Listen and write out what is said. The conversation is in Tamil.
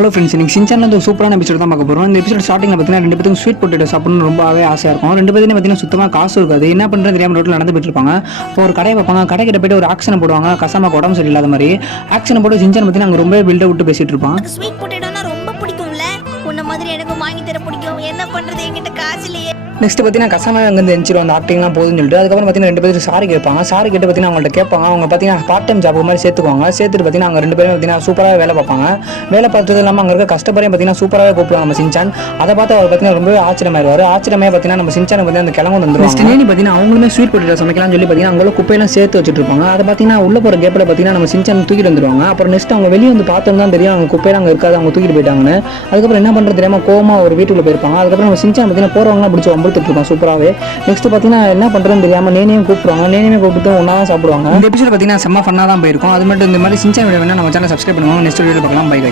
ஹலோ ஃப்ரெண்ட்ஸ், இன்னைக்கு சின்சான்ல ஒரு சூப்பரான எபிசோட் தான் பார்க்க போகிறோம். இந்த எபிசோட் ஸ்டார்டிங்கில் பார்த்தீங்கன்னா 2 பேரும் ஸ்வீட் பொட்டேட்டோ சாப்பிடணும்னு ரொம்பவே ஆசையாக இருக்கும். 2 பேரும் பார்த்தீங்கன்னா சுத்தமாக காசு இருக்காது. என்ன பண்ணுறது தெரியாமல் ரோட்டில் நடந்து போயிட்டு இருப்பாங்க. இப்போ ஒரு கடையை பார்ப்பாங்க. கடைக்கிட்ட போயிட்டு ஒரு ஆக்ஷனை போடுவாங்க. கசாமாக்கு உடம்பு சரியில்லாத மாதிரி ஆக்ஷனை போட்டு சின்சான் பார்த்தீங்கன்னா அங்கே ரொம்ப பில்டை விட்டு பேசிட்டு இருப்பான். ஸ்வீட் பொட்டேட்டோனா ரொம்ப பிடிக்கும்ல, உன்ன மாதிரி எனக்கும் வாங்கி தர பிடிக்கும். என்ன பண்றது, என்கிட்ட காசு இல்லையே. நெக்ஸ்ட் பார்த்தீங்கன்னா கசாமா அங்கேருந்து எஞ்சிடும் அந்த ஆக்டிங்லாம் போகுதுன்னு சொல்லிட்டு அதுக்கப்புறம் பார்த்தீங்கன்னா 2 பேரும் சாரி கேட்பாங்க. சாரி கேட்டு பார்த்தீங்கன்னா அவங்கள்ட்ட கேட்பாங்க. அவங்க பார்த்தீங்கன்னா பார்ட் டைம் ஜாப் மாதிரி சேர்த்துக்குவாங்க. சேர்த்துட்டு பார்த்தீங்கன்னா அவங்க 2 பேரும் பார்த்தீங்கன்னா சூப்பராக வேலை பார்ப்பாங்க. வேலை பார்த்தது இல்லாமல் அங்கே இருக்க கஷ்டப்படையும் பார்த்தீங்கன்னா சூப்பராக கூப்பிடுவாங்க நம்ம சின்சான். அதை பார்த்து அவர் பார்த்தீங்கன்னா ரொம்பவே ஆச்சரியமாயிருவார். ஆச்சரியமே பார்த்தீங்கன்னா நம்ம சின்சான் பார்த்தீங்கன்னா அந்த கிழங்கு வந்துடும். நெக்ஸ்ட் பார்த்தீங்கன்னா அவங்களுமே ஸ்வீட் பொட்டேட்டோ சமைக்கலாம்னு சொல்லி பார்த்தீங்கன்னா அவங்களும் குப்பையெல்லாம் சேர்த்து வச்சுட்டு இருப்பாங்க. அதை பார்த்தீங்கன்னா உள்ள போகிற கேப்பில் பார்த்தீங்கன்னா நம்ம சின்சான் தூக்கிட்டு வந்துருவாங்க. அப்புறம் நெக்ஸ்ட் அவங்க வெளியே வந்து பார்த்தோம் தான் தெரியும் அவங்க குப்பையெல்லாம் அங்கே இருக்காது, அவங்க தூக்கிட்டு போயிட்டாங்கன்னு. அதுக்கப்புறம் என்ன பண்ணுறது தெரியாமல் கோவமா ஒரு வீட்டுக்குள்ள போயிருப்பாங்க. அதுக்கப்புறம் நம்ம சின்சான் பார்த்தீங்கன்னா போகிறவங்களாம் பிடிச்சி வம்புத்துட்டு இருப்பான் சூப்பராகவே. நெக்ஸ்ட் பார்த்தீங்கன்னா என்ன பண்ணுறதுன்னு தெரியாமல் நேனையும் கூப்பிடுவாங்க. நேனையுமே கூப்பிட்டு ஒன்றா தான் சாப்பிடுவாங்க. இந்த எபிசோட் பார்த்தீங்கன்னா செம்ம ஃபன்னாக தான் போயிருக்கும். அது மட்டும் இந்த மாதிரி சின்சான் வீடியோ வேணா நம்ம சேனல் சப்ஸ்கிரைப் பண்ணுவாங்க. நெக்ஸ்ட் வீடியோ பார்க்கலாம். Bye guys.